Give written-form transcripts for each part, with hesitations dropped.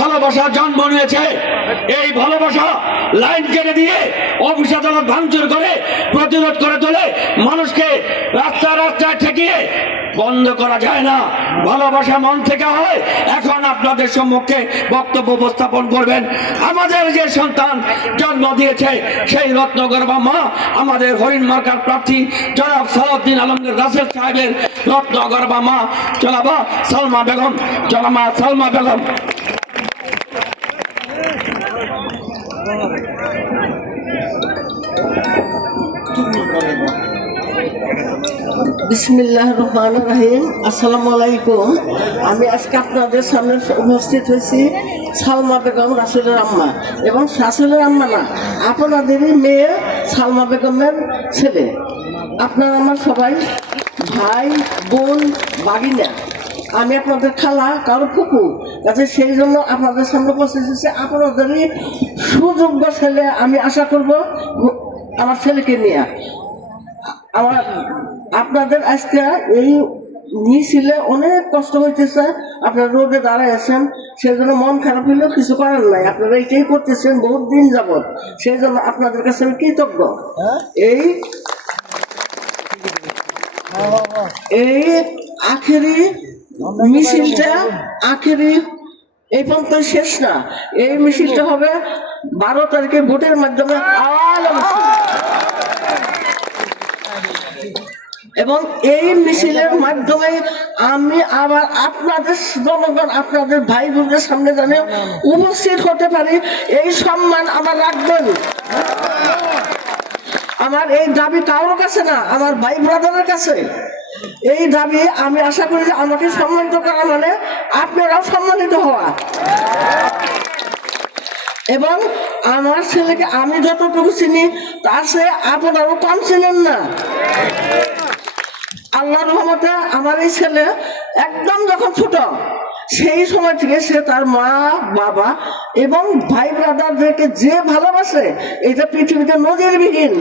ভালোবাসা জন্ম নিয়েছে। এই ভালোবাসা লাইন কেটে দিয়ে অফিস আদালত ভাঙচুর করে প্রতিরোধ করে তোলে, মানুষকে রাস্তায় রাস্তায় ঠেকিয়ে বন্ধ করা যায় না। ভালোবাসা মন থেকে হয়। এখন আপনাদের সম্মুখে বক্তব্য উপস্থাপন করবেন আমাদের যে সন্তান জন্ম দিয়েছে সেই রত্নগর্ভা মা, আমাদের হরিণ মার্কার প্রার্থী জনাব সালাউদ্দিন আলমগীর রাসেল সাহেবের রত্নগর্ভা মা জনাবা সালমা বেগম। জনাবা সালমা বেগম। বিসমিল্লাহির রহমানির রহিম। আসসালামু আলাইকুম। আমি আজকে আপনাদের সামনে উপস্থিত হয়েছি সালমা বেগম, রাসেলের আম্মা, এবং রাসেলের আম্মা না, আপনাদেরই মেয়ে সালমা বেগমের ছেলে। আপনারা আমার সবাই ভাই বোন বাগিনা, আমি আপনাদের খালা, কারো ফুপু, কাছে সেই জন্য আপনাদের সামনে উপস্থিত হয়েছে। আপনাদেরই সুযোগ্য ছেলে, আমি আশা করব আমার ছেলেকে নিয়ে। আমার আপনাদের আজকে এই মিছিলে অনেক কষ্ট হইতেছে, আপনারা রোডে দাঁড়ায় আছেন, সেই জন্য মন খারাপ হইলেও কিছু করার নাই। আপনারা এইটাই করতেছেন বহুত দিন যাবৎ, সেই জন্য আপনাদের কাছে আমি কৃতজ্ঞ। এই আখেরি মিছিলটা এই পর্যন্ত শেষ না। এই মিছিলটা হবে 12 তারিখে ভোটের মাধ্যমে এবং এই মিছিলের মাধ্যমে আমি আবার আপনাদের জনগণ, আপনাদের ভাই বোনদের সামনে জানিয়ে উপস্থিত হতে পারি, এই সম্মান আমার রাখবেন। আমার এই দাবি কারোর কাছে না, আমার ভাই ব্রাদারের কাছে এই দাবি। আমি আশা করি যে আমাকে সম্মানিত করা মানে আপনারাও সম্মানিত হওয়া। এবং আমার ছেলেকে আমি যতটুকু চিনি তার সে আপনারও কম ছিলেন না। আল্লাহর রহমতে আমার এই ছেলে একদম যখন ছোট, সেই সময় থেকে সে তার মা বাবা এবং ভাই ব্রাদারদেরকে যে ভালোবাসে, এটা পৃথিবীতে নজিরবিহীন।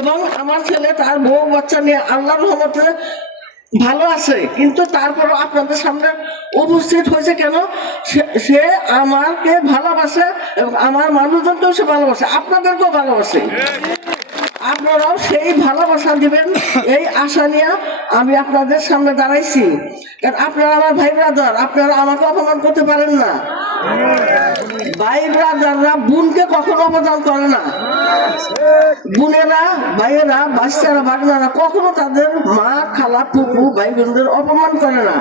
এবং আমার ছেলে তার বউ বাচ্চা নিয়ে আল্লাহর রহমতে ভালো আছে, কিন্তু তারপরও আপনাদের সামনে উপস্থিত হয়েছে কেন? সে আমাকে ভালোবাসে এবং আমার মানুষজনকেও সে ভালোবাসে, আপনাদেরকেও ভালোবাসে। আপনারাও সেই ভালোবাসা দিবেন এই আশা নিয়ে আমি আপনাদের সামনে দাঁড়াইছি। কারণ আপনারা আমার ভাই ব্রাদার, আপনারা আমাকে অপমান করতে পারেন না। ভাই ব্রাদাররা বোনকে কখনো অপমান করে না। বোনেরা, ভাইয়েরা, বাচ্চারা, বাগনারা কখনো তাদের মা, খালা, পুপু, ভাই বোনদের অপমান করে না।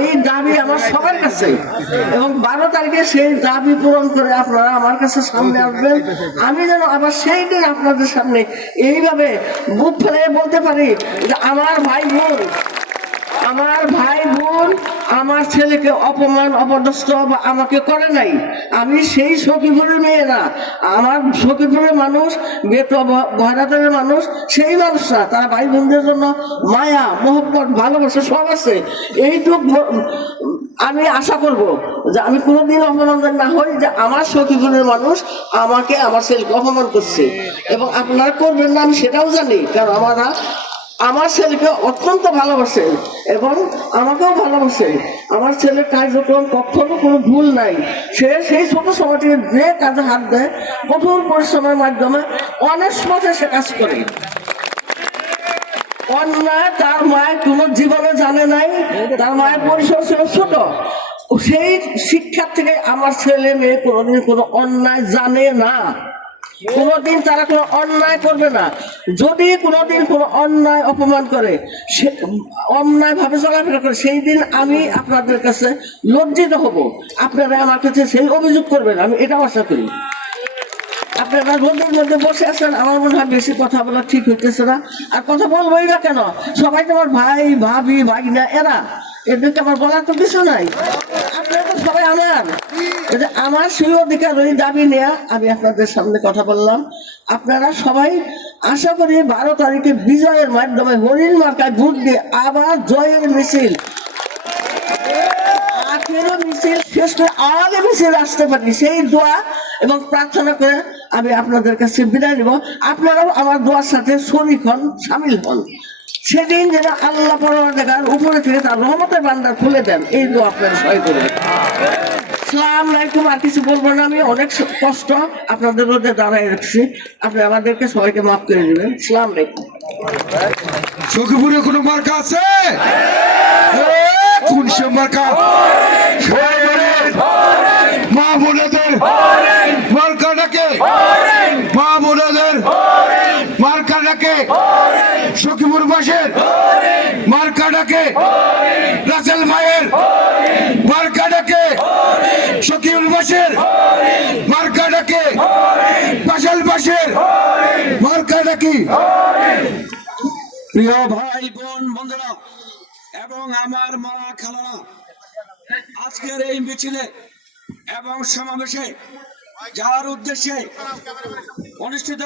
এই দাবি আমার সবার কাছে, এবং 12 তারিখে সেই দাবি পূরণ করে আপনারা আমার কাছে সামনে আসবেন। আমি যেন আবার সেই দিন আপনাদের সামনে এইভাবে বুক ফেলে বলতে পারি যে আমার ভাই বোন আমার ছেলেকে অপমান অপদস্থ বা আমাকে করে নাই। আমি সেই সখীপুরের মেয়ে না, আমার সখীপুরের মানুষ, ভয়রাতের মানুষ, সেই মানুষ না। তারা ভাই বোনদের জন্য মায়া, মোহব্বত, ভালোবাসা সব আছে। এইটুকু আমি আশা করব যে আমি কোনোদিন অপমান না হই যে আমার সখীপুরের মানুষ আমাকে, আমার ছেলেকে অপমান করছে। এবং আপনারা করবেন না আমি সেটাও জানি, কারণ আমার ছেলেকে অত্যন্ত ভালোবাসে এবং আমাকেও ভালোবাসে। আমার ছেলের কার্যক্রম কখনো কোনো ভুল নাই। সে সেই ছোট সময় থেকে যে কাজে হাত দেয়, কঠোর পরিশ্রমের মাধ্যমে অনেক পথে সে কাজ করে। অন্যায় তার মায়ের কোনো জীবনে জানে নাই, তার মায়ের পরিসর ছিল ছোট। সেই শিক্ষার থেকে আমার ছেলে মেয়ে কোনোদিন কোনো অন্যায় জানে না, কোনোদিন তারা কোনো অন্যায় করবে না। যদি কোনোদিন কোনো অন্যায় অপমান করে, অন্যায় ভাবে চলাফেরা করে, সেই দিন আমি আপনাদের কাছে লজ্জিত হব। আপনারা আমার কাছে সেই অভিযোগ করবেন, আমি এটাও আশা করি। আপনারা রোদের মধ্যে বসে আছেন, আমার মনে হয় বেশি কথা বলা ঠিক হইতেছে না। আর কথা বলবোই বা কেন? সবাই তো আমার ভাই, ভাবি, ভাগিনা, এদেরকে আমার বলার তো কিছু নাই। আপনারা তো সবাই আমার সেই অধিকার, ওই দাবি নিয়ে আমি আপনাদের সামনে কথা বললাম। আপনারা সবাই আশা করি 12 তারিখে বিজয়ের মাধ্যমে হরিণ মার্কায় ভোট দিয়ে আবার জয়ের মিছিল, মিছিল শেষ করে আওয়ামী মিছিল আসতে পারি, সেই দোয়া এবং প্রার্থনা করে আমি আপনাদের কাছে বিদায় নিব। আপনারাও আমার দোয়ার সাথে শরীক হন, সামিল হন। সেদিন যেন আল্লাহ পরওয়ারদিগার উপরে থেকে তার রহমতের ভান্ডার খুলে দেন, এই দোয়া আপনারা সবাই করবেন। সালাম আলাইকুম। আর কিছু বলবো না, আমি অনেক কষ্ট আপনাদের মধ্যে দাঁড়ায় রাখছি, আপনি আমাদেরকে সবাইকে মাফ করে দিবেন। সালাম আলাইকুম। সখীপুরে কোনো মার্কা আছে? কোন সে মার্কা? মা বোনেদের মার্কাটাকে, মা বোনেদের মার্কাটাকে, সখীপুর বাসের মার্কাটাকে, রাসেল ভাইয়ের মার্কাটাকে, সখীপুর বাসের মার্কাটাকে, পাশাল বাসের মার্কাটাকে। প্রিয় ভাই বোন বন্ধুরা এবং আমার মা খালারা, আজকের এই মিছিলে এবং সমাবেশে যার উদ্দেশ্যে অনুষ্ঠিত